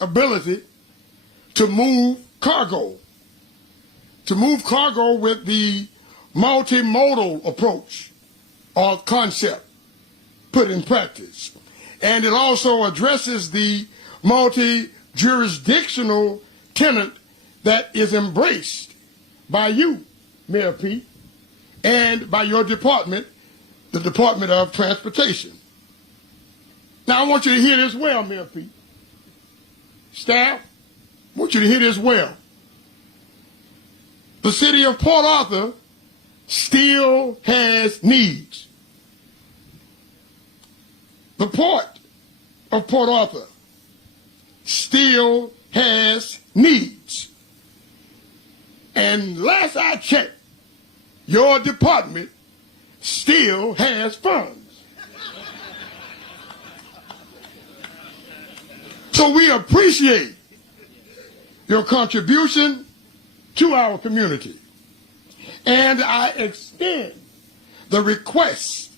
ability to move cargo with the multimodal approach or concept put in practice. And it also addresses the multi-jurisdictional tenet that is embraced by you, Mayor Pete, and by your department, the Department of Transportation. Now, I want you to hear this well, Mayor Pete. Staff, I want you to hear this well. The city of Port Arthur still has needs. The port of Port Arthur still has needs. And last I checked, your department still has funds. So we appreciate your contribution to our community. And I extend the request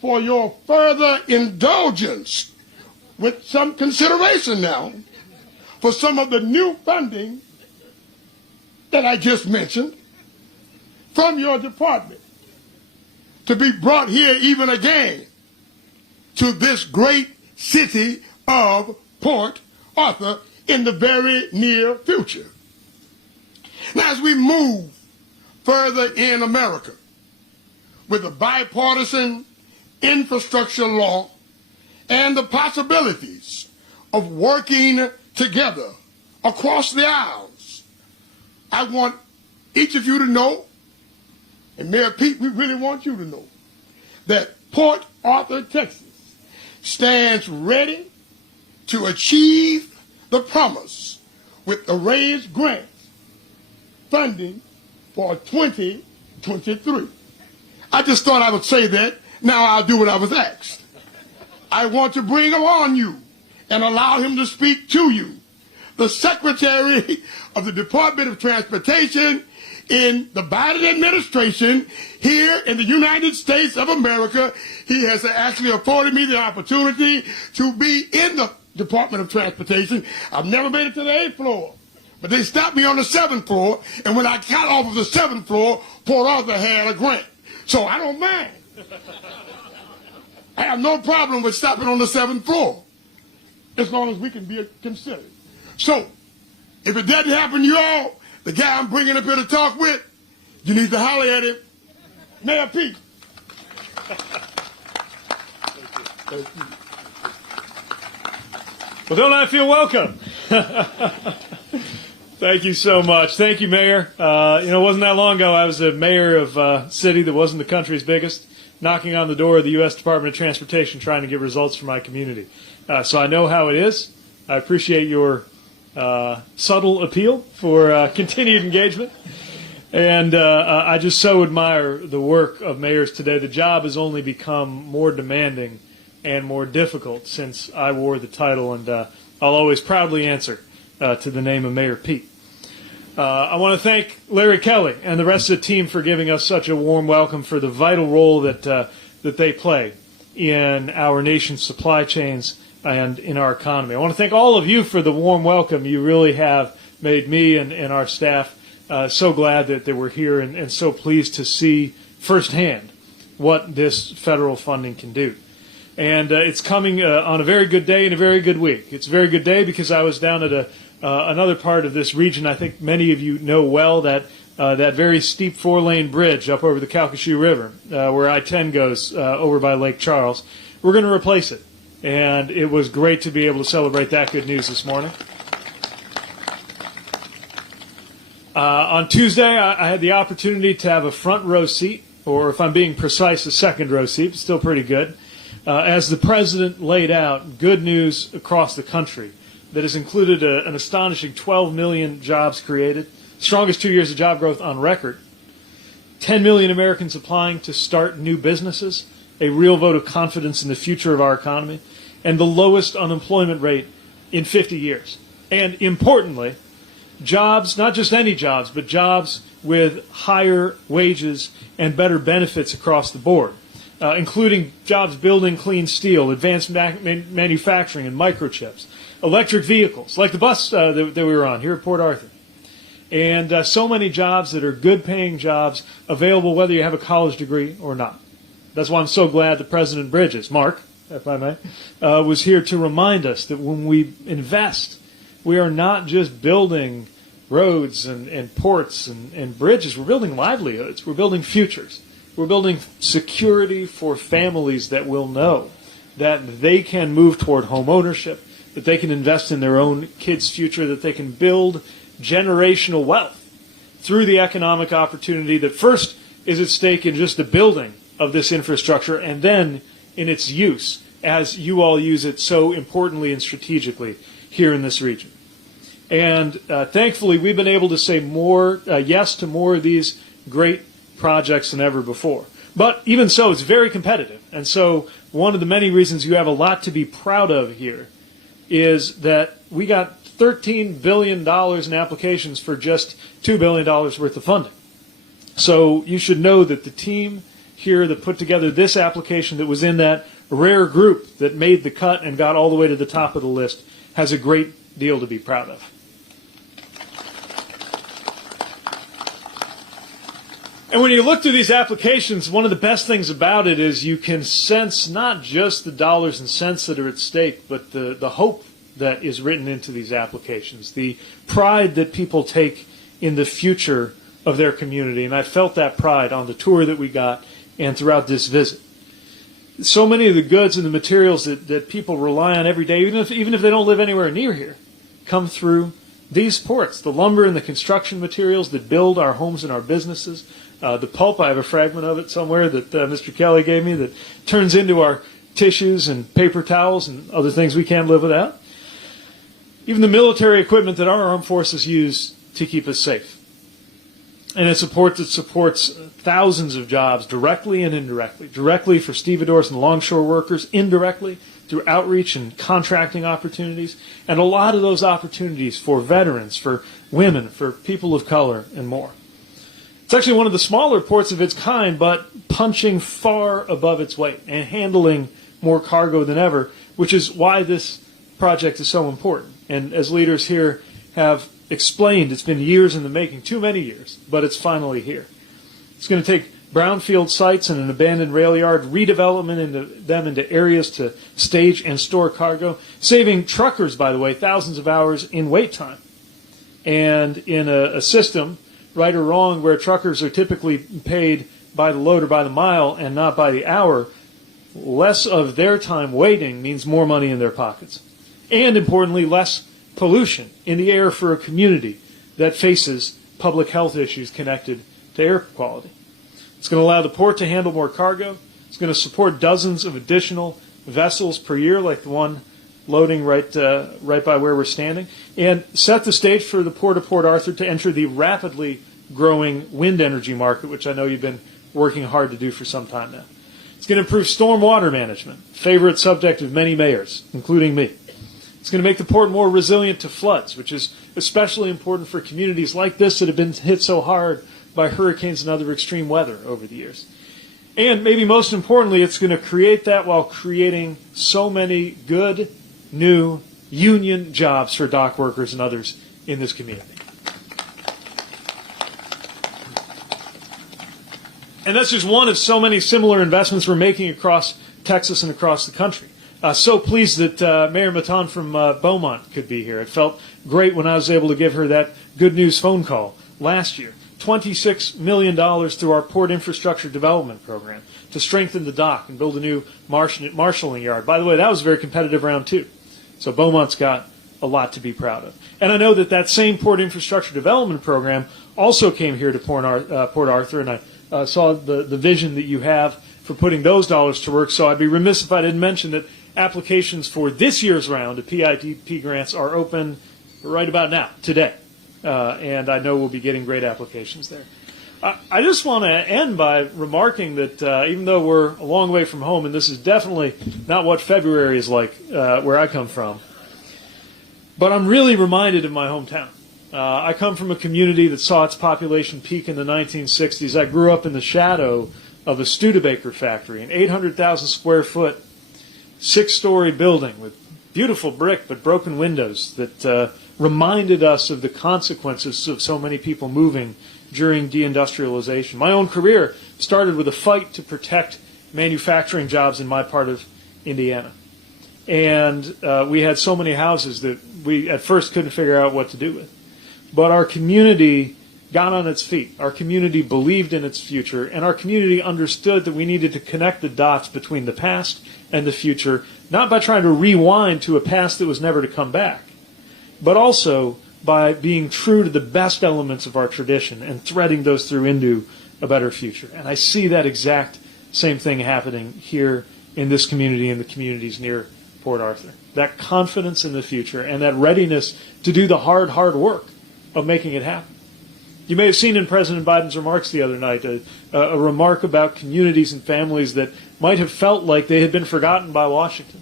for your further indulgence with some consideration now for some of the new funding that I just mentioned from your department to be brought here even again to this great city of Port Arthur in the very near future. Now, as we move further in America with a bipartisan infrastructure law and the possibilities of working together across the aisles, I want each of you to know, and Mayor Pete, we really want you to know, that Port Arthur, Texas stands ready to achieve the promise with the raised grant funding for 2023. I just thought I would say that. Now I'll do what I was asked. I want to bring on you and allow him to speak to you. The Secretary of the Department of Transportation in the Biden administration here in the United States of America. He has actually afforded me the opportunity to be in the Department of Transportation. I've never made it to the 8th floor, but they stopped me on the 7th floor, and when I got off of the 7th floor, Port Arthur had a grant. So I don't mind. I have no problem with stopping on the 7th floor, as long as we can be considered. So, if it doesn't happen to you all, the guy I'm bringing up here to talk with, you need to holler at him. Mayor Pete. Thank you. Well, don't I feel welcome? Thank you so much. Thank you, Mayor. It wasn't that long ago I was a mayor of a city that wasn't the country's biggest, knocking on the door of the U.S. Department of Transportation trying to get results for my community. So I know how it is. I appreciate your subtle appeal for continued engagement. And I just so admire the work of mayors today. The job has only become more demanding and more difficult since I wore the title, and I'll always proudly answer to the name of Mayor Pete. I want to thank Larry Kelly and the rest of the team for giving us such a warm welcome for the vital role that they play in our nation's supply chains and in our economy. I want to thank all of you for the warm welcome. You really have made me and our staff so glad that we're here and so pleased to see firsthand what this federal funding can do. And it's coming on a very good day and a very good week. It's a very good day because I was down at another part of this region. I think many of you know well that very steep 4-lane bridge up over the Calcasieu River, where I-10 goes over by Lake Charles. We're going to replace it. And it was great to be able to celebrate that good news this morning. On Tuesday, I had the opportunity to have a front row seat, or if I'm being precise, a second row seat, still pretty good, as the president laid out good news across the country that has included an astonishing 12 million jobs created, strongest 2 years of job growth on record, 10 million Americans applying to start new businesses, a real vote of confidence in the future of our economy, and the lowest unemployment rate in 50 years. And importantly, jobs, not just any jobs, but jobs with higher wages and better benefits across the board, including jobs building clean steel, advanced manufacturing, and microchips, electric vehicles, like the bus that we were on here at Port Arthur. And so many jobs that are good-paying jobs available whether you have a college degree or not. That's why I'm so glad that President Bridges, Mark, if I may, was here to remind us that when we invest, we are not just building roads and ports and bridges. We're building livelihoods. We're building futures. We're building security for families that will know that they can move toward home ownership, that they can invest in their own kids' future, that they can build generational wealth through the economic opportunity that first is at stake in just the building of this infrastructure and then in its use as you all use it so importantly and strategically here in this region. And thankfully, we've been able to say yes to more of these great projects than ever before. But even so, it's very competitive. And so one of the many reasons you have a lot to be proud of here is that we got $13 billion in applications for just $2 billion worth of funding. So you should know that the team here that put together this application that was in that rare group that made the cut and got all the way to the top of the list has a great deal to be proud of. And when you look through these applications, one of the best things about it is you can sense not just the dollars and cents that are at stake, but the hope that is written into these applications, the pride that people take in the future of their community. And I felt that pride on the tour that we got and throughout this visit. So many of the goods and the materials that people rely on every day, even if they don't live anywhere near here, come through these ports. The lumber and the construction materials that build our homes and our businesses. The pulp, I have a fragment of it somewhere that Mr. Kelly gave me that turns into our tissues and paper towels and other things we can't live without. Even the military equipment that our armed forces use to keep us safe. And it supports thousands of jobs directly and indirectly. Directly for stevedores and longshore workers, indirectly through outreach and contracting opportunities, and a lot of those opportunities for veterans, for women, for people of color, and more. It's actually one of the smaller ports of its kind, but punching far above its weight and handling more cargo than ever, which is why this project is so important. And as leaders here have explained, it's been years in the making, too many years, but it's finally here. It's going to take brownfield sites and an abandoned rail yard, redevelopment into areas to stage and store cargo, saving truckers, by the way, thousands of hours in wait time. And in a system, right or wrong, where truckers are typically paid by the load or by the mile and not by the hour, less of their time waiting means more money in their pockets. And importantly, less pollution in the air for a community that faces public health issues connected to air quality. It's going to allow the port to handle more cargo. It's going to support dozens of additional vessels per year, like the one loading right by where we're standing, and set the stage for the Port of Port Arthur to enter the rapidly growing wind energy market, which I know you've been working hard to do for some time now. It's going to improve stormwater management, favorite subject of many mayors, including me. It's going to make the port more resilient to floods, which is especially important for communities like this that have been hit so hard by hurricanes and other extreme weather over the years. And maybe most importantly, it's going to create that while creating so many good, new union jobs for dock workers and others in this community. And that's just one of so many similar investments we're making across Texas and across the country. So pleased that Mayor Matan from Beaumont could be here. It felt great when I was able to give her that good news phone call last year. $26 million through our Port Infrastructure Development Program to strengthen the dock and build a new marshalling yard. By the way, that was a very competitive round, too. So Beaumont's got a lot to be proud of. And I know that same Port Infrastructure Development Program also came here to Port Arthur, and I saw the vision that you have for putting those dollars to work. So I'd be remiss if I didn't mention that applications for this year's round of PIDP grants are open right about now, today. And I know we'll be getting great applications there. I just want to end by remarking that even though we're a long way from home, and this is definitely not what February is like where I come from, but I'm really reminded of my hometown. I come from a community that saw its population peak in the 1960s. I grew up in the shadow of a Studebaker factory, an 800,000 square foot, 6-story building with beautiful brick, but broken windows that reminded us of the consequences of so many people moving during deindustrialization. My own career started with a fight to protect manufacturing jobs in my part of Indiana. And we had so many houses that we at first couldn't figure out what to do with. But our community got on its feet. Our community believed in its future, and our community understood that we needed to connect the dots between the past and the future, not by trying to rewind to a past that was never to come back, but also by being true to the best elements of our tradition and threading those through into a better future. And I see that exact same thing happening here in this community and the communities near Port Arthur. That confidence in the future and that readiness to do the hard work of making it happen. You may have seen in President Biden's remarks the other night a remark about communities and families that might have felt like they had been forgotten by Washington.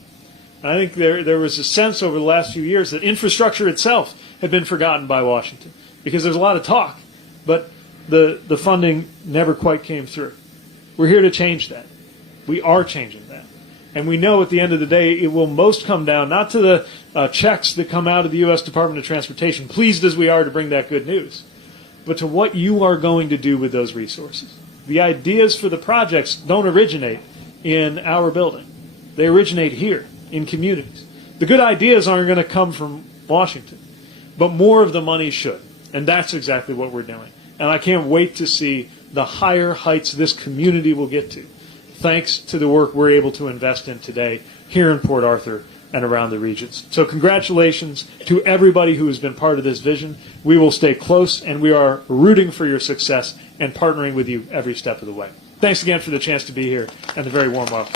And I think there was a sense over the last few years that infrastructure itself had been forgotten by Washington because there's a lot of talk, but the funding never quite came through. We're here to change that. We are changing that. And we know at the end of the day it will most come down not to the checks that come out of the U.S. Department of Transportation, pleased as we are to bring that good news, but to what you are going to do with those resources. The ideas for the projects don't originate in our building. They originate here in communities. The good ideas aren't going to come from Washington, but more of the money should. And that's exactly what we're doing. And I can't wait to see the higher heights this community will get to, thanks to the work we're able to invest in today here in Port Arthur and around the regions. So congratulations to everybody who has been part of this vision. We will stay close, and we are rooting for your success and partnering with you every step of the way. Thanks again for the chance to be here and the very warm welcome.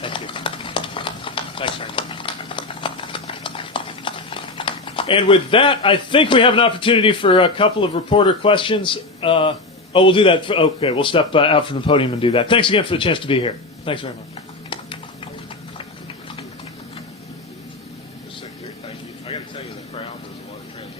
Thank you. Thanks very much. And with that, I think we have an opportunity for a couple of reporter questions. We'll do that. Okay, we'll step out from the podium and do that. Thanks again for the chance to be here. Thanks very much. Secretary, thank you. I got to tell you, the crowd was